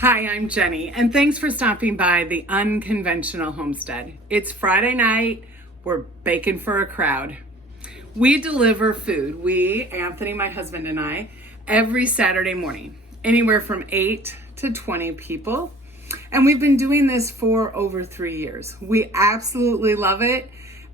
Hi, I'm Jenny, and thanks for stopping by the Unconventional Homestead. It's Friday night. We're baking for a crowd. We deliver food, Anthony, my husband, and I, every Saturday morning, anywhere from 8 to 20 people. And we've been doing this for over 3 years. We absolutely love it,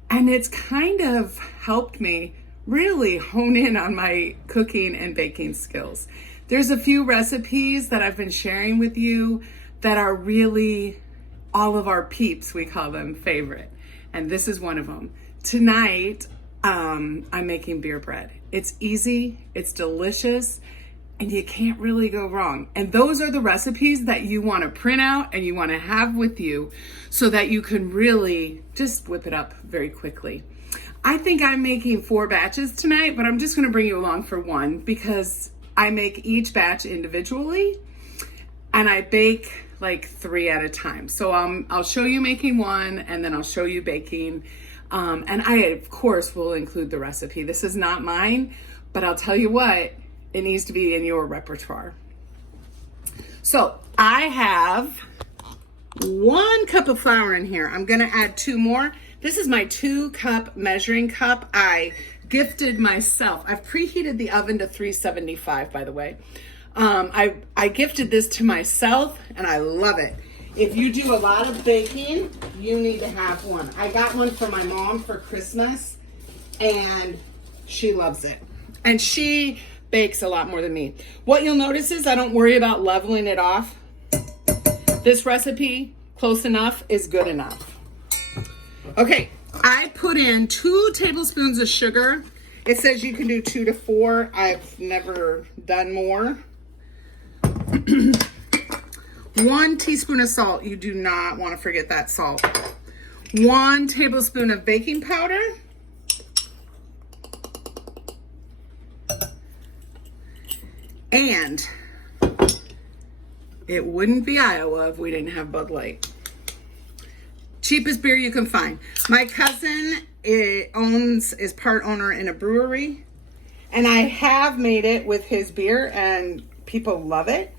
and it's kind of helped me really hone in on my cooking and baking skills. There's a few recipes that I've been sharing with you that are really all of our peeps, we call them, favorite. And this is one of them. Tonight, I'm making beer bread. It's easy, it's delicious, and you can't really go wrong. And those are the recipes that you want to print out and you want to have with you so that you can really just whip it up very quickly. I think I'm making 4 batches tonight, but I'm just going to bring you along for one because I make each batch individually and I bake like 3 at a time. So I'll show you making one and then I'll show you baking. And I, of course, will include the recipe. This is not mine, but I'll tell you what, it needs to be in your repertoire. So I have 1 cup of flour in here. I'm gonna add 2 more. This is my 2-cup measuring cup. I gifted myself. I've preheated the oven to 375, by the way. I gifted this to myself and I love it. If you do a lot of baking, you need to have one. I got one for my mom for Christmas and she loves it. And she bakes a lot more than me. What you'll notice is I don't worry about leveling it off. This recipe, close enough, is good enough. Okay, I put in 2 tablespoons of sugar. It says you can do 2 to 4. I've never done more. 1 teaspoon of salt. You do not want to forget that salt. 1 tablespoon of baking powder. And it wouldn't be Iowa if we didn't have Bud Light. Cheapest beer you can find. My cousin is part owner in a brewery, and I have made it with his beer, and people love it,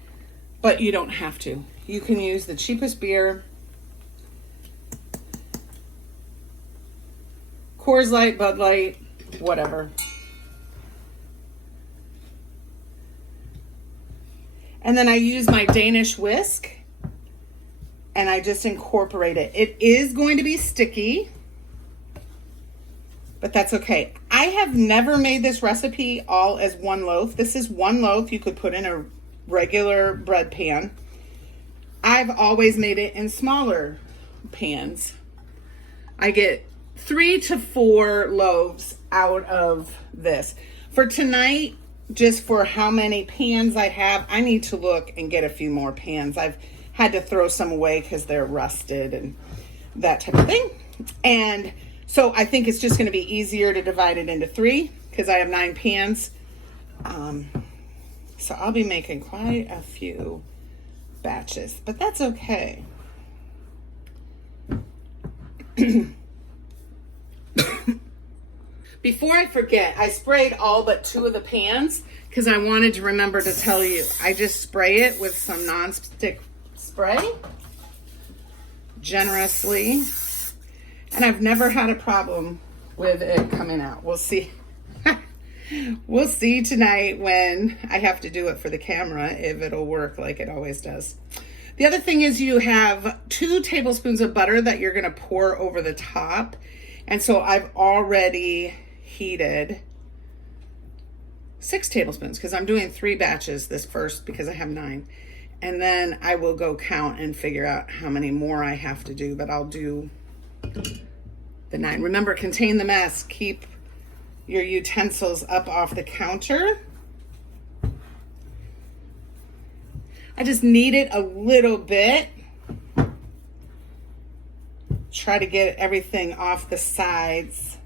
but you don't have to. You can use the cheapest beer. Coors Light, Bud Light, whatever. And then I use my Danish whisk and I just incorporate it. It is going to be sticky, but that's okay. I have never made this recipe all as 1 loaf. This is 1 loaf you could put in a regular bread pan. I've always made it in smaller pans. I get 3 to 4 loaves out of this. For tonight, just for how many pans I have, I need to look and get a few more pans. I've had to throw some away because they're rusted and that type of thing. And so I think it's just going to be easier to divide it into 3 because I have 9 pans. So I'll be making quite a few batches, but that's okay. Before I forget, I sprayed all but 2 of the pans because I wanted to remember to tell you. I just spray it with some nonstick spray generously, and I've never had a problem with it coming out. We'll see. We'll see tonight when I have to do it for the camera if it'll work like it always does. The other thing is you have 2 tablespoons of butter that you're going to pour over the top. And so I've already heated 6 tablespoons because I'm doing 3 batches this first because I have 9. And then I will go count and figure out how many more I have to do, but I'll do the 9. Remember, contain the mess. Keep your utensils up off the counter. I just knead it a little bit. Try to get everything off the sides.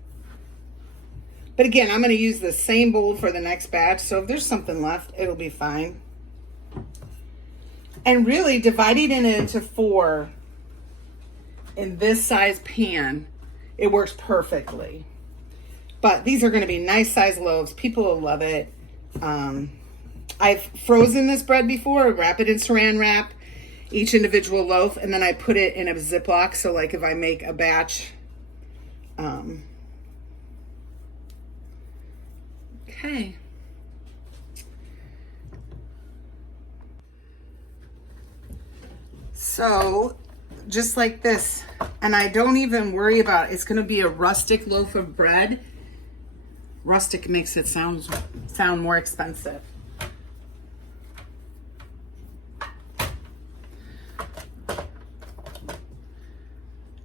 But again, I'm going to use the same bowl for the next batch, so if there's something left, it'll be fine. And really, dividing it into 4 in this size pan, it works perfectly. But these are going to be nice size loaves. People will love it. I've frozen this bread before, wrap it in saran wrap, each individual loaf, and then I put it in a Ziploc. So like if I make a batch, okay. So just like this, and I don't even worry about it. It's gonna be a rustic loaf of bread. Rustic makes it sound more expensive.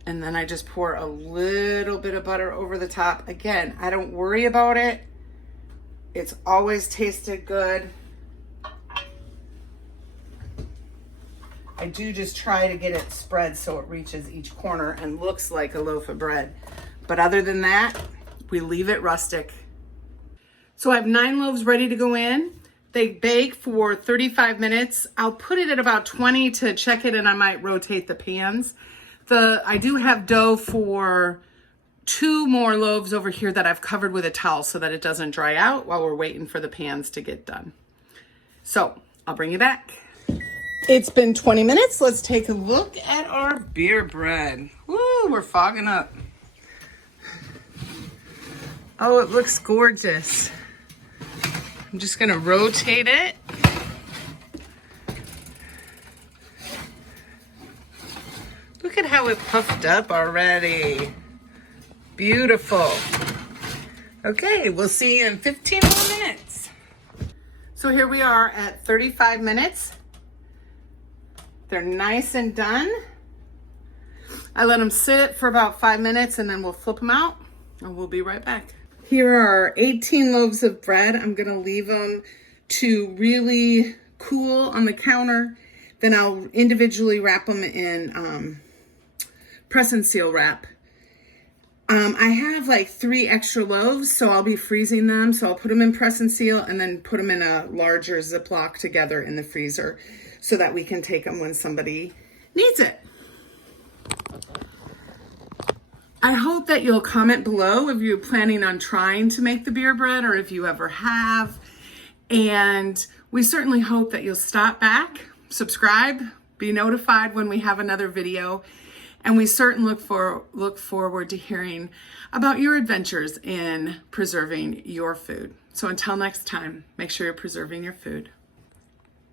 And then I just pour a little bit of butter over the top. Again, I don't worry about it. It's always tasted good. I do just try to get it spread so it reaches each corner and looks like a loaf of bread. But other than that, we leave it rustic. So I have 9 loaves ready to go in. They bake for 35 minutes. I'll put it at about 20 to check it, and I might rotate the pans. I do have dough for 2 more loaves over here that I've covered with a towel so that it doesn't dry out while we're waiting for the pans to get done. So I'll bring you back. It's been 20 minutes. Let's take a look at our beer bread. Woo, we're fogging up. Oh, it looks gorgeous. I'm just gonna rotate it. Look at how it puffed up already. Beautiful. Okay, we'll see you in 15 more minutes. So here we are at 35 minutes. They're nice and done. I let them sit for about 5 minutes and then we'll flip them out and we'll be right back. Here are 18 loaves of bread. I'm gonna leave them to really cool on the counter. Then I'll individually wrap them in press and seal wrap. I have like 3 extra loaves, so I'll be freezing them. So I'll put them in press and seal and then put them in a larger Ziploc together in the freezer so that we can take them when somebody needs it. I hope that you'll comment below if you're planning on trying to make the beer bread or if you ever have. And we certainly hope that you'll stop back, subscribe, be notified when we have another video. And we certainly look forward to hearing about your adventures in preserving your food. So until next time, make sure you're preserving your food.